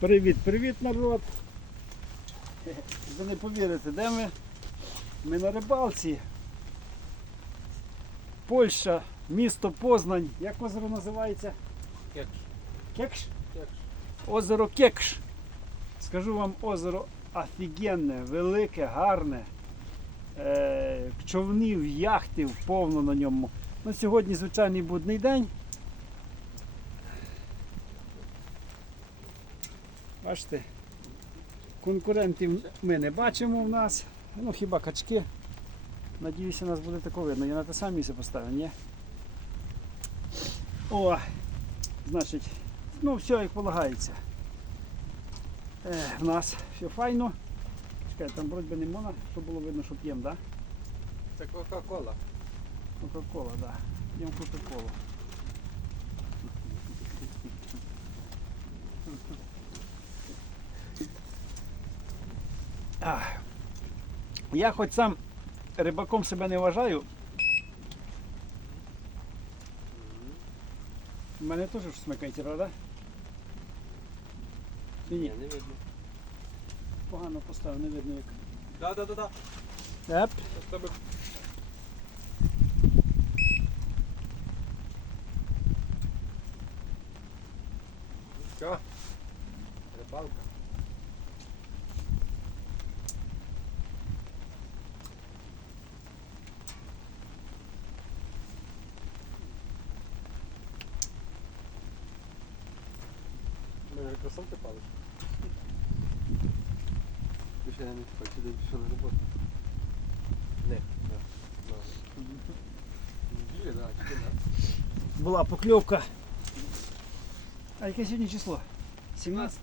Привіт, привіт, народ. Ви не повірите, де ми? Ми на рибалці. Польща, місто Познань. Як озеро називається? Кекш. Кекш? Кекш. Озеро Кекш. Скажу вам, озеро офігенне, велике, гарне. Е, човнів, яхтів повно на ньому. Ну, сьогодні звичайний будний день. Бачите, конкурентів ми не бачимо в нас. Ну хіба качки. Надіюся, нас буде тако видно. Я на те саме місце поставив, ні? О, значить, ну все як полагається. Е, в нас все файно. Чекай, там вроді би не можна, щоб було видно, що п'ємо, так? Да? Це Кока-Кола. Кока-кола, так. Да. П'ємо Кока-колу. Ах. Я хоч сам рибаком себе не вважаю. У мене теж смикається, правда? Чи ні? не видно. Погано поставив, не видно як. Да, да, да, да. Еп. Рибалка. Ще не хочеш, де пішов на роботу. Не. Неділя, да, чи не? Була покльовка. А яке сьогодні число? 17?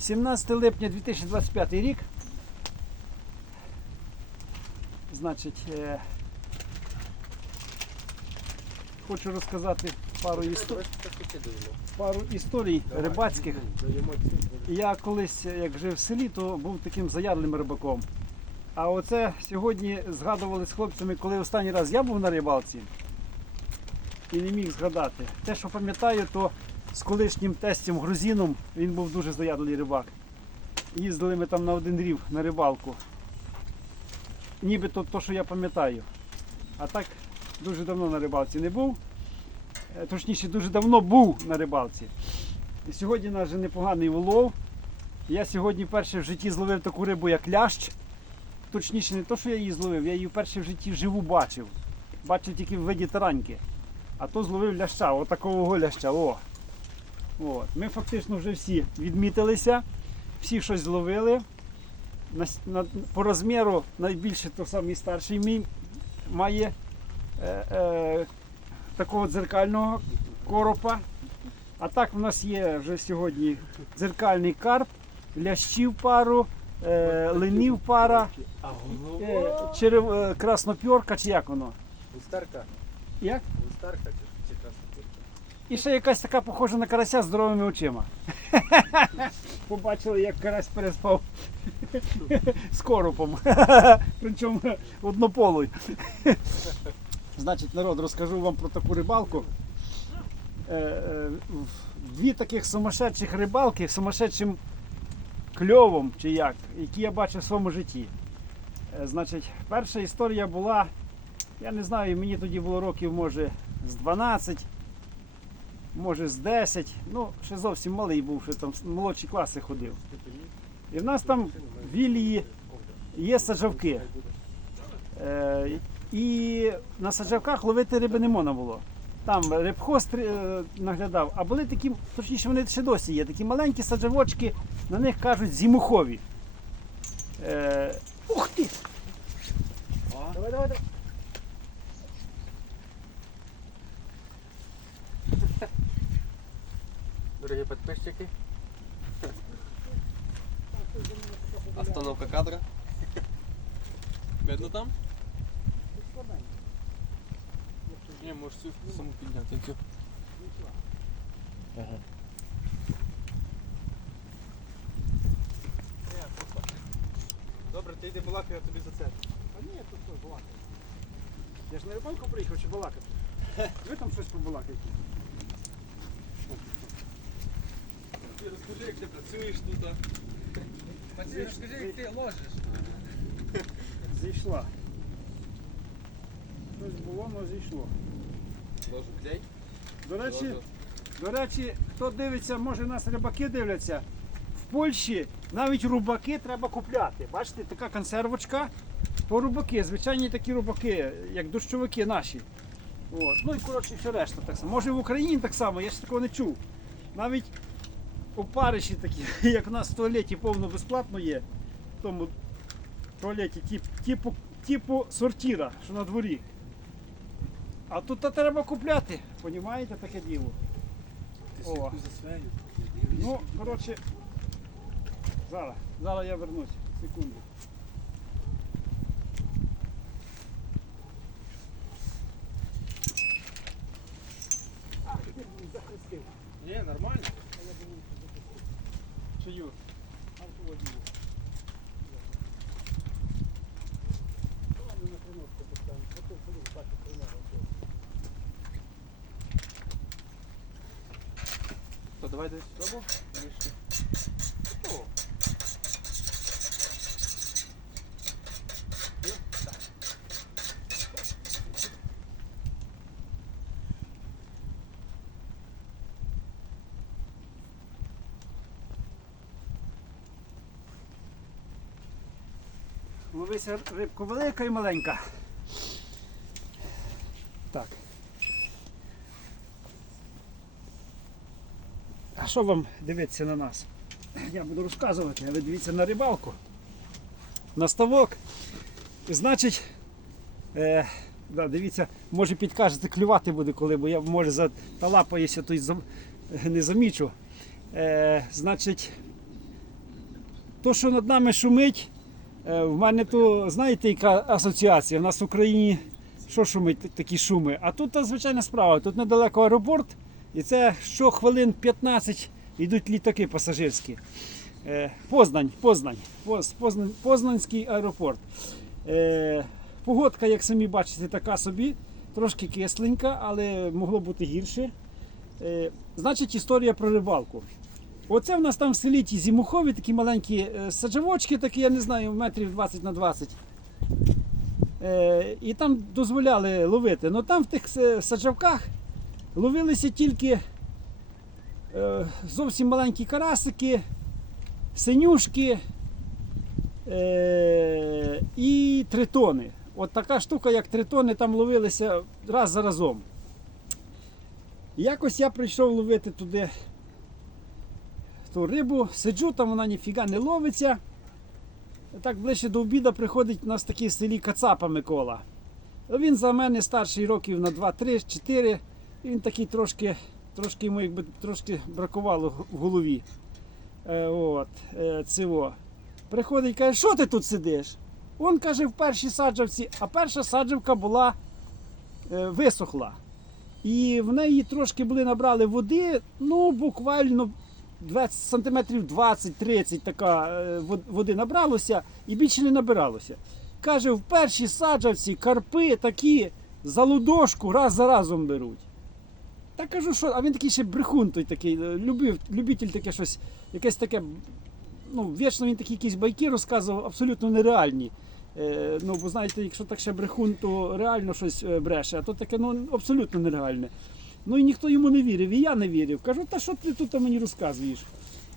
17 липня 2025 рік. Значить, е, хочу розказати пару, істо- пару історій рибацьких. Я колись, як жив в селі, то був таким заядлим рибаком. А оце сьогодні згадували з хлопцями, коли останній раз я був на рибалці і не міг згадати. Те, що пам'ятаю, то з колишнім тестем грузином він був дуже заядлий рибак. Їздили ми там на один рів на рибалку. Нібито то, що я пам'ятаю. А так дуже давно на рибалці не був. Е, Точніше, дуже давно був на рибалці. І сьогодні у нас вже непоганий улов. Я сьогодні вперше в житті зловив таку рибу, як лящ. Точніше, не то, що я її зловив, я її вперше в житті вживу бачив. Бачив тільки в виді тараньки. А то зловив ляща, отакого ляща. О. От. Ми фактично вже всі відмітилися, всі щось зловили. На, на, по розміру найбільше то самий старший мій має е, е, такого дзеркального коропа. А так в нас є вже сьогодні дзеркальний карп, лящів пару, е, ленів пара, е, черев, е, краснопьорка чи як воно? Густарка. Як? Густарка чи, чи краснопірка? І ще якась така похожа на карася з здоровими очима. Побачили, як карась переспав з коропом. Причому однополий. Значить, народ, розкажу вам про таку рибалку. Е, е, Дві таких сумасшедших рибалки, сумасшедшим кльовом, чи як, які я бачив в своєму житті. Е, Значить, перша історія була, я не знаю, мені тоді було років, може, з 12 може з 10, ну ще зовсім малий був, ще там молодші класи ходив. І в нас там в Вілії є саджавки. І на саджавках ловити риби не можна було. Там рибхоз е, наглядав, а були такі, точніше вони ще досі є, такі маленькі саджавочки, на них кажуть зімухові. Е, ух ти! Давай, давай, давай. Дорогі підписчики. Остановка кадра. Видно там? Ні, можеш цю саму підняти. Цю. Ага. Добре, ти йди балакай, я тобі за це. А ні, тут балакати. Я ж на рибалку приїхав чи балакати? Ви там щось побалакаєте. Ти розкажи. Як ти працюєш тут. а? Розкажи, як ти ложиш. Зійшла. Щось було, але зійшло. Ложу клей. До речі, Ложу. До речі, хто дивиться, може нас рибаки дивляться. В Польщі навіть рубаки треба купляти. Бачите, така консервочка. То рубаки, звичайні такі рубаки, як дощовики наші. От. Ну і коротше все решта так само. Може в Україні так само, я ж такого не чув. Навіть у Парижі такі, як у нас в туалеті повно безплатно є. В тому туалеті тип, типу, типу сортіра, що на дворі. А тут то треба купляти, понімаєте таке діло. О. Ну, коротше, зараз, зараз я вернусь. Секунду. Ні, нормально. Чию? А в кого діло? Ладно, на приноску поставимо. Потім ходимо, так, примерно. Десь спробу. О, Ловися рибку велика і маленька. Так. Що вам дивитися на нас? Я буду розказувати, а ви дивіться на рибалку. На ставок. І значить, е, да, дивіться, може підкажете, клювати буде коли, бо я може заталапаюся, то й зам- не замічу. Е, значить, то, що над нами шумить, Е, В мене то, знаєте, яка асоціація? У нас в Україні що шумить такі шуми? А тут звичайна справа. Тут недалеко аеропорт, і це щохвилин 15 йдуть літаки пасажирські. Е, Познань, Познань, Поз- Познань, Познанський аеропорт. Е, Погодка, як самі бачите, така собі, трошки кисленька, але могло бути гірше. Е, Значить, історія про рибалку. Оце в нас там в селі ті зімухові, такі маленькі саджавочки, такі, я не знаю, метрів 20 на 20. Е, і там дозволяли ловити. Ну там в тих саджавках ловилися тільки е, зовсім маленькі карасики, синюшки е, і тритони. От така штука, як тритони, там ловилися раз за разом. Якось я прийшов ловити туди ту рибу, сиджу, там вона ніфіга не ловиться. Так ближче до обіду приходить у нас такий селі Кацапа Микола. Він за мене старший років на 2, 3, 4. Він такий трошки, трошки йому якби трошки бракувало в голові. Е, от, е, цього. Приходить каже, що ти тут сидиш? Он каже, в першій саджавці, а перша саджавка була е, висохла. І в неї трошки були набрали води, ну буквально 20 сантиметрів 20-30 така е, води набралося і більше не набиралося. Каже, в першій саджавці карпи такі за лудошку раз за разом беруть. Та кажу, що, а він такий ще брехун той такий, е, любив, любитель таке щось, якесь таке. Ну, вічно він такі якісь байки розказував, абсолютно нереальні. Е, ну, бо знаєте, якщо так ще брехун, то реально щось е, бреше, а то таке ну, абсолютно нереальне. Ну і ніхто йому не вірив, і я не вірив. Кажу, та що ти тут мені розказуєш?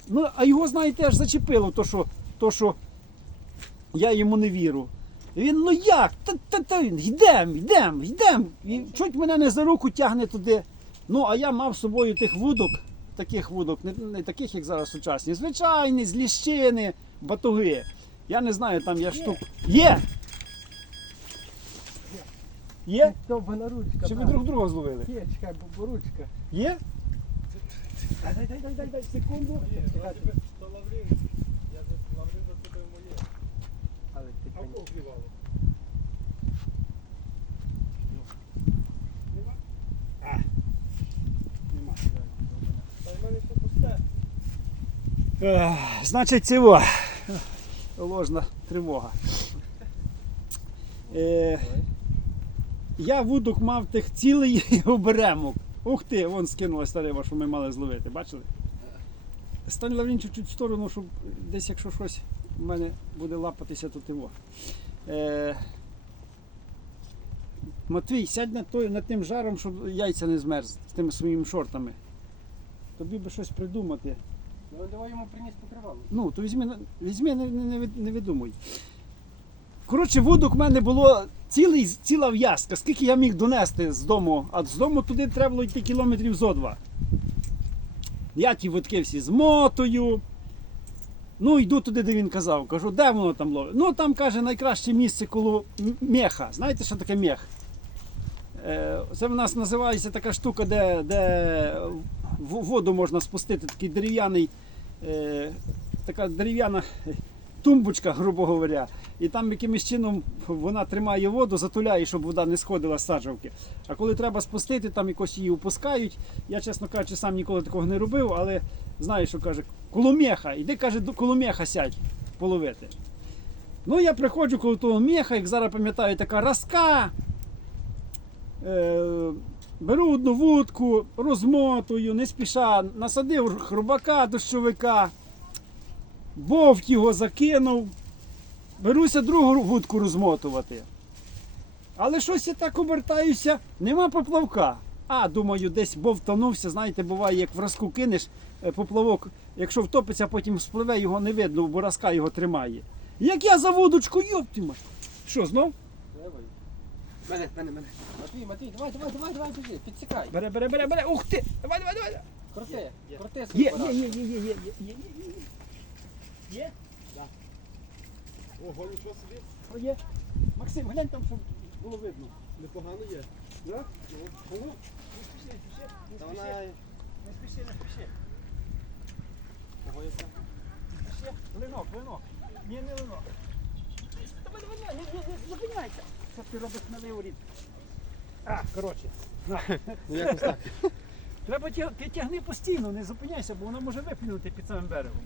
Ну, а його, знаєте, аж зачепило, то, що, то, що я йому не вірю. І він, ну як? Та, та, та, йдем, йдем, йдем. І чуть мене не за руку тягне туди. Ну, а я мав з собою тих вудок, таких вудок, не, не таких, як зараз сучасні, звичайні, з ліщини, батуги. Я не знаю, там я штук. Є! Є? Довбана ручка. Чи ви друг друга зловили? Є, чекай, бо, бо ручка. Є? Дай, дай, дай, дай, дай, секунду. Я за лаврин за тобою моє. Але ти А в кого клювало? Нема? А. Нема. Та в мене все пусте. Ех, Значить, цього. Ложна тривога. Е, я вудок мав тих цілий оберемок. Ух ти, вон скинулася та риба, що ми мали зловити. Бачили? Стань Лаврін чуть-чуть в сторону, щоб десь, якщо щось в мене буде лапатися, то ти во. Е, Матвій, сядь над, той, над тим жаром, щоб яйця не змерз з тими своїми шортами. Тобі би щось придумати. Ну давай йому приніс покривало. Ну, то візьми, візьми не, не, не, не видумуй. Коротше, вудок в мене було цілий, ціла в'язка. Скільки я міг донести з дому, а з дому туди треба було йти кілометрів зо два. Я ті вудки всі змотую. Ну, йду туди, де він казав. Кажу, де воно там ловить? Ну, там каже, найкраще місце коло меха. Знаєте, що таке мех? Е, Це в нас називається така штука, де, де воду можна спустити, такий дерев'яний е, така дерев'яна тумбочка, грубо говоря, і там якимось чином вона тримає воду, затуляє, щоб вода не сходила з саджавки. А коли треба спустити, там якось її опускають. Я, чесно кажучи, сам ніколи такого не робив, але знаю, що каже, коломеха, іди каже, до коломеха сядь половити. Ну, я приходжу коло того меха, як зараз пам'ятаю, така раска. Е, беру одну вудку, розмотую, не спіша, насадив хробака дощовика, бовт його закинув. Беруся другу вудку розмотувати. Але щось я так обертаюся, нема поплавка. А, думаю, десь бовтанувся, знаєте, буває, як в разку кинеш е, поплавок, якщо втопиться, потім спливе, його не видно, бо разка його тримає. Як я за вудочку, йоптима. Що, знов? Мене, мене, мене. Матвій, Матвій, давай, давай, давай, давай, біжи, підсікай. Бере, бере, бере, бере. Ух ти! Давай, давай, давай. Крути, крути Є, свій є, апарат. є, є, є, є, є, є, є, є. Є? Ого, нічого собі. О, є. Максим, глянь там, щоб було видно. Непогано є. Да? Ну, не спіши, не спіши, не спіши, не спіши, не спіши. Ого, яка. Не спіши. Линок, линок. Ні, не линок. Давай, давай, давай, не, не, не зупиняйся. Що ти робиш на виворіт? А, коротше. Ну якось так. Треба ти тягни постійно, не зупиняйся, бо вона може виплюнути під самим берегом.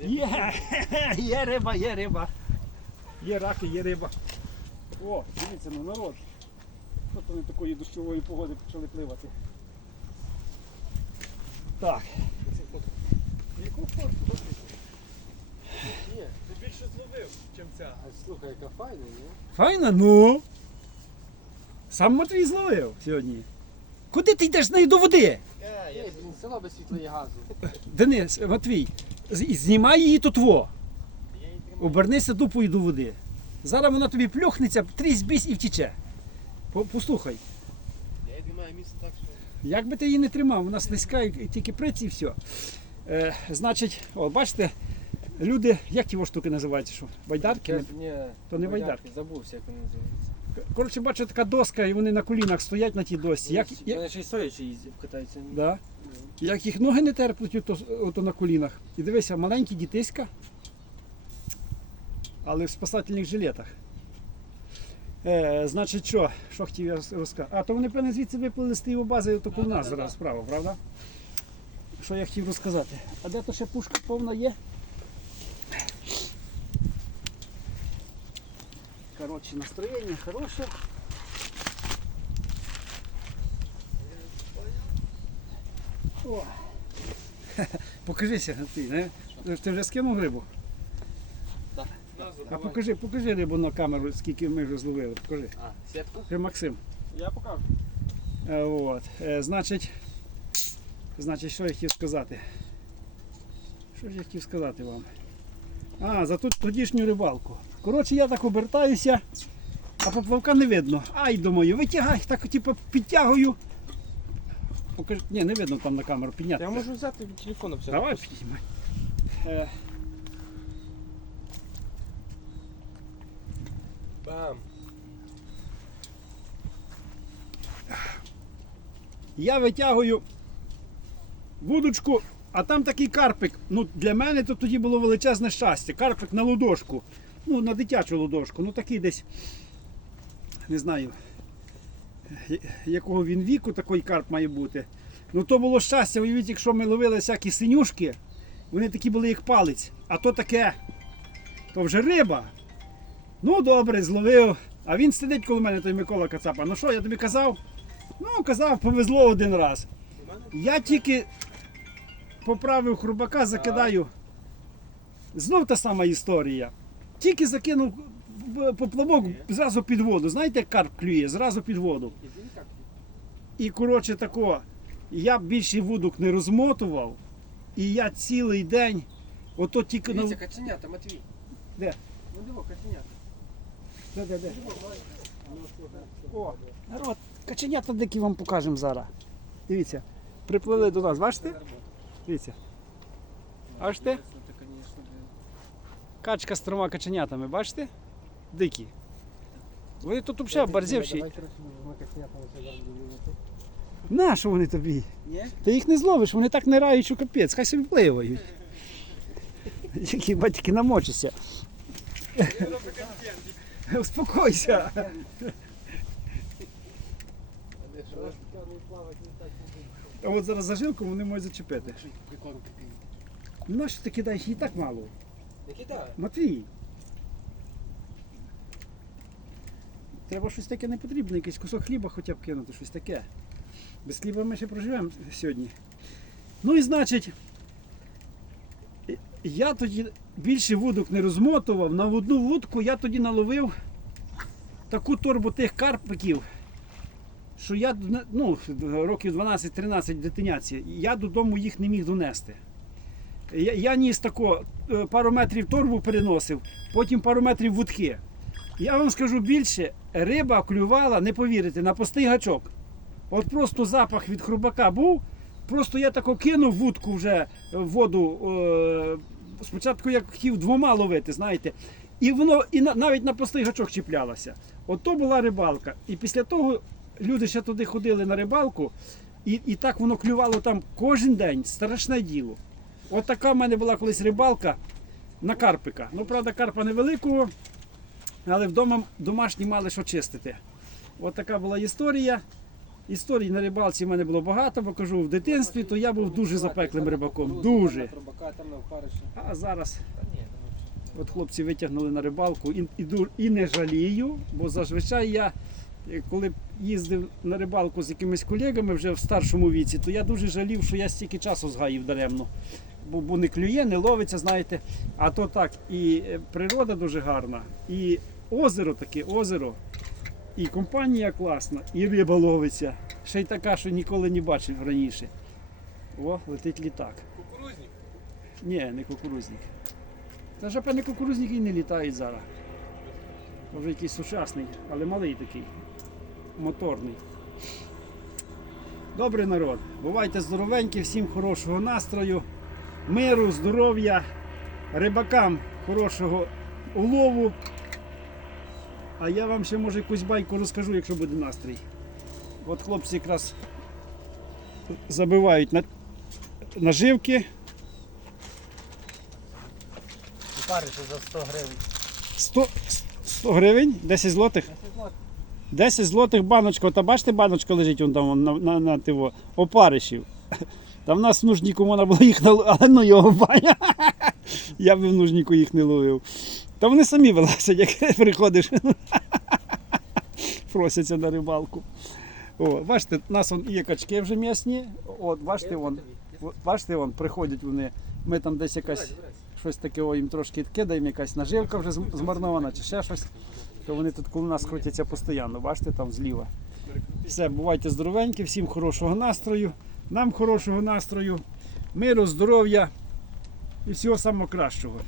Є, є риба, є риба. Є раки, є риба. О, дивіться, ну народ. Що то не такої дощової погоди почали пливати. Так. Яку фотку? Більше зловив, чим ця. А слухай, яка файна, ні? Файна, ну. Сам Матвій зловив сьогодні. Куди ти йдеш з нею до води? Є, блін, село без світла і газу. Денис, Матвій, з- знімай її тут во. Обернися дупою до води. Зараз вона тобі плюхнеться, трісь бісь і втіче. По- Послухай, Я її тримаю місце так, що... як би ти її не тримав, вона слизька і тільки приці і все. Е, значить, о, бачите, люди, як ті штуки називаються? Що? Байдарки? Не- То не байдарки. Забувся, як вони називаються. Коротше, бачу, така доска, і вони на колінах стоять на тій досці. Як, як, Вони ще й стоячи їздять, катаються. да? як їх ноги не терплять, ото, ото на колінах. І дивися, маленькі дітиська, але в спасательних жилетах. Е, значить, що? Що хотів я розказати? А, то вони, певне, звідси виплили з тієї бази, то коло нас зараз справа, правда? Що я хотів розказати? А де то ще пушка повна є? Коротше, настроєння хороше. О. Покажися, ти, не? Ти вже скинув рибу? А покажи, покажи рибу на камеру, скільки ми вже зловили. Покажи. А, сітку? Ти Максим. Я покажу. Е, От. Е, Значить, значить, що я хотів сказати? Що ж я хотів сказати вам? А, за ту тодішню рибалку. Коротше, я так обертаюся, а поплавка не видно. Ай, думаю, витягай, так типу підтягую. Покажи. Ні, не видно там на камеру підняти. Я можу взяти від телефону взяти. Давай підіймай. Е, Бам. Я витягую вудочку, а там такий карпик. Ну, для мене то тоді було величезне щастя. Карпик на ладошку. Ну, на дитячу ладошку. Ну такий десь, не знаю, якого він віку такий карп має бути. Ну то було щастя, уявіть, якщо ми ловили всякі синюшки, вони такі були, як палець. А то таке, то вже риба. Ну, добре, зловив. А він сидить коло мене, той Микола Кацапа. Ну що, я тобі казав? Ну, казав, повезло один раз. Я тільки поправив хрубака, закидаю. Знов та сама історія. Тільки закинув поплавок зразу під воду. Знаєте, як карп клює, зразу під воду. І коротше тако, я більше вудок не розмотував, і я цілий день, ото тільки на. Дивіться, каченята, Матвій. Де? Ну диво, каченята. Де, де, де? О, народ, каченята дикі вам покажемо зараз. Дивіться, приплили до нас, бачите? Дивіться. Бачите? Качка з трьома каченятами, бачите? Дикі. Вони тут взагалі будемо. На що вони тобі? Ні? Ти їх не зловиш, вони так не рають, що капець, хай собі пливають. Які батьки намочаться. Успокойся. А от зараз за жилку вони можуть зачепити. Нащо ти кидаєш їй так мало? Не. Матвій. Треба щось таке не потрібно, якийсь кусок хліба хоча б кинути, щось таке. Без хліба ми ще проживемо сьогодні. Ну і значить, я тоді більше вудок не розмотував. На одну вудку я тоді наловив таку торбу тих карпиків, що я ну, років 12-13 дитиняці, я додому їх не міг донести. Я, я ніс тако е, пару метрів торбу переносив, потім пару метрів вудки. Я вам скажу більше, риба клювала, не повірите, на пустий гачок. От просто запах від хрубака був. Просто я тако кинув вудку вже в воду. Е, спочатку я хотів двома ловити, знаєте. І воно і на, навіть на пустий гачок чіплялося. От то була рибалка. І після того люди ще туди ходили на рибалку, і, і так воно клювало там кожен день. Страшне діло. От така в мене була колись рибалка на карпика. Ну, правда, карпа невеликого, але вдома домашні мали що чистити. От така була історія. Історій на рибалці в мене було багато, бо кажу, в дитинстві то я був дуже запеклим рибаком. Дуже. А зараз от хлопці витягнули на рибалку і, і, і не жалію, бо зазвичай я, е, коли їздив на рибалку з якимись колегами вже в старшому віці, то я дуже жалів, що я стільки часу згаїв даремно. Бо, бо не клює, не ловиться, знаєте. А то так, і е, природа дуже гарна, і озеро таке, озеро, і компанія класна, і риба ловиться. Ще й така, що ніколи не бачив раніше. О, летить літак. Кукурузник. Ні, не кукурузник. Та ж певне кукурузники і не літають зараз. Вже якийсь сучасний, але малий такий. Моторний. Добрий народ. Бувайте здоровенькі, всім хорошого настрою, миру, здоров'я, рибакам хорошого улову. А я вам ще може якусь байку розкажу, якщо буде настрій. От хлопці якраз забивають на наживки. Опариша за 100 гривень. 100, 100 гривень, 10 злотих. 10 злотих. 10 злотих баночка. Та бачите, баночка лежить вон там вон, на, на, на тиво, опаришів. Та в нас в нужніку можна було їх наловити, але ну його баня. Я б в нужніку їх не ловив. Та вони самі вилазять, як приходиш. Просяться на рибалку. О, бачите, у нас вон є качки вже м'ясні. От, бачите, вон, бачите, вон, приходять вони. Ми там десь якась щось таке о, їм трошки кидаємо, якась наживка вже змарнована чи ще щось. То вони тут коло нас крутяться постійно, бачите, там зліва. Все, бувайте здоровенькі, всім хорошого настрою, нам хорошого настрою, миру, здоров'я і всього самого кращого.